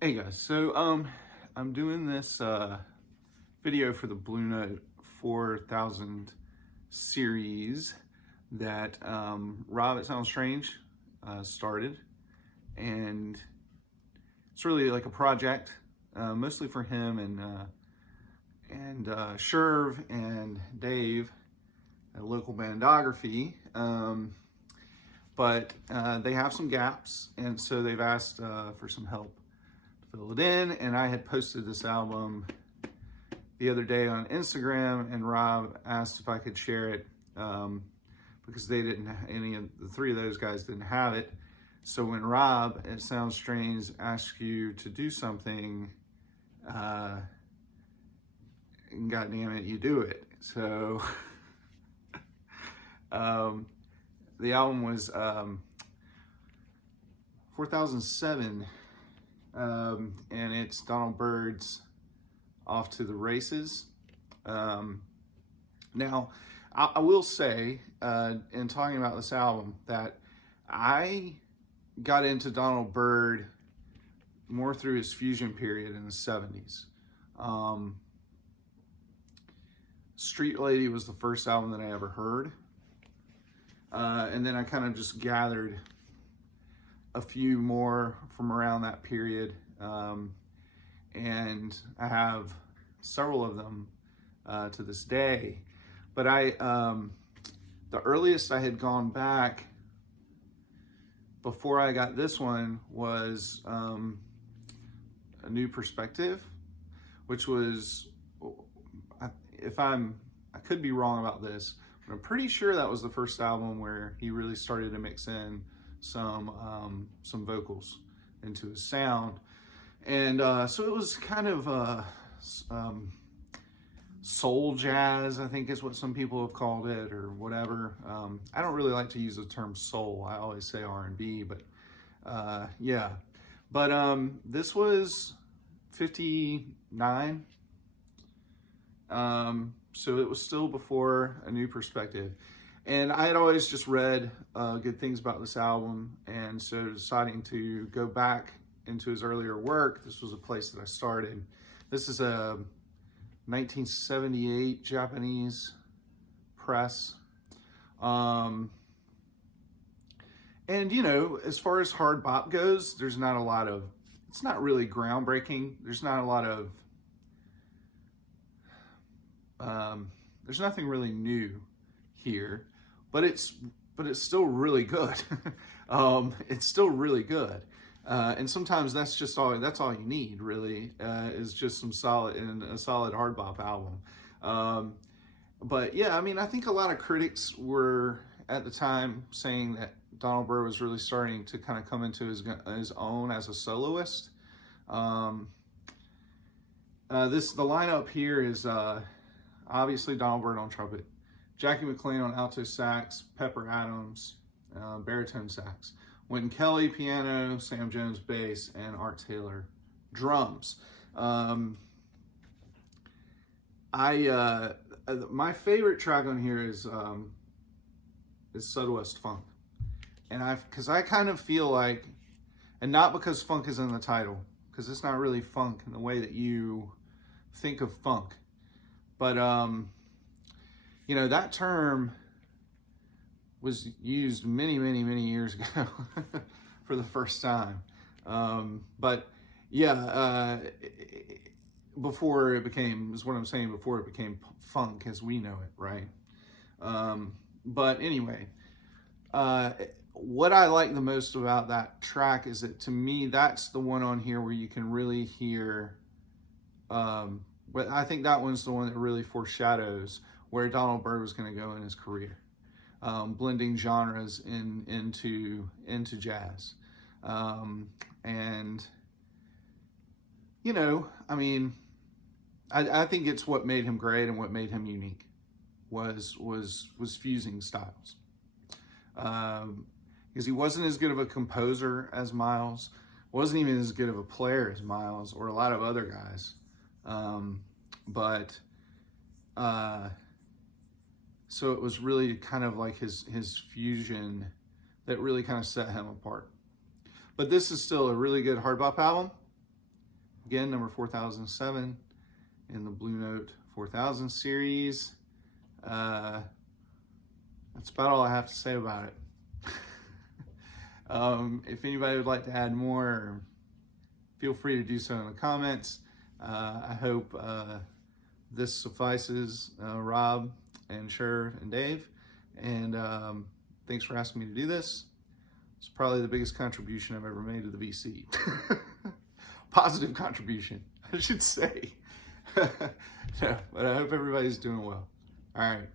Hey guys, I'm doing this video for the Blue Note 4000 series that Rob, It Sounds Strange started, and it's really like a project, mostly for him and Sherv and Dave at Local Bandography. But they have some gaps, and so they've asked for some help fill it in. And I had posted this album the other day on Instagram, and Rob asked if I could share it because they didn't, any of the three of those guys didn't have it. So when Rob, It Sounds Strange, asks you to do something, God damn it, you do it. So the album was 4007. And it's Donald Byrd's Off to the Races. Now, I will say, in talking about this album, that I got into Donald Byrd more through his fusion period in the 70s. Street Lady was the first album that I ever heard. And then I kind of just gathered a few more from around that period, and I have several of them to this day. But the earliest I had gone back before I got this one was A New Perspective, which was, I could be wrong about this, but I'm pretty sure that was the first album where he really started to mix in some vocals into his sound. And so it was kind of soul jazz, I think is what some people have called it, or whatever. I don't really like to use the term soul. I always say R&B, but yeah. But this was 59. So it was still before A New Perspective. And I had always just read good things about this album, and so deciding to go back into his earlier work, this was a place that I started. This is a 1978 Japanese press. And, you know, as far as hard bop goes, there's not a lot of, it's not really groundbreaking. There's not a lot of, there's nothing really new here. But it's still really good. It's still really good, and sometimes that's all you need, really, is just a solid hard bop album. But yeah, I mean, I think a lot of critics were at the time saying that Donald Byrd was really starting to kind of come into his own as a soloist. The lineup here is obviously Donald Byrd on trumpet, Jackie McLean on alto sax, Pepper Adams, baritone sax, Wynton Kelly piano, Sam Jones bass, and Art Taylor drums. My favorite track on here is Southwest Funk, and because I kind of feel like, and not because funk is in the title, because it's not really funk in the way that you think of funk, but you know, that term was used many years ago for the first time. But yeah, before it became, is what I'm saying, before it became funk as we know it, right? But anyway, what I like the most about that track is that, to me, that's the one on here where you can really hear, but I think that one's the one that really foreshadows where Donald Byrd was going to go in his career, blending genres into jazz. And, you know, I mean, I think it's what made him great and what made him unique was fusing styles. Because he wasn't as good of a composer as Miles, wasn't even as good of a player as Miles or a lot of other guys. So it was really kind of like his fusion that really kind of set him apart. But this is still a really good hard bop album. Again, number 4007 in the Blue Note 4000 series. That's about all I have to say about it. If anybody would like to add more, feel free to do so in the comments. I hope this suffices, Rob and Sher and Dave. And thanks for asking me to do this. It's probably the biggest contribution I've ever made to the VC. Positive contribution, I should say. No, but I hope everybody's doing well. All right.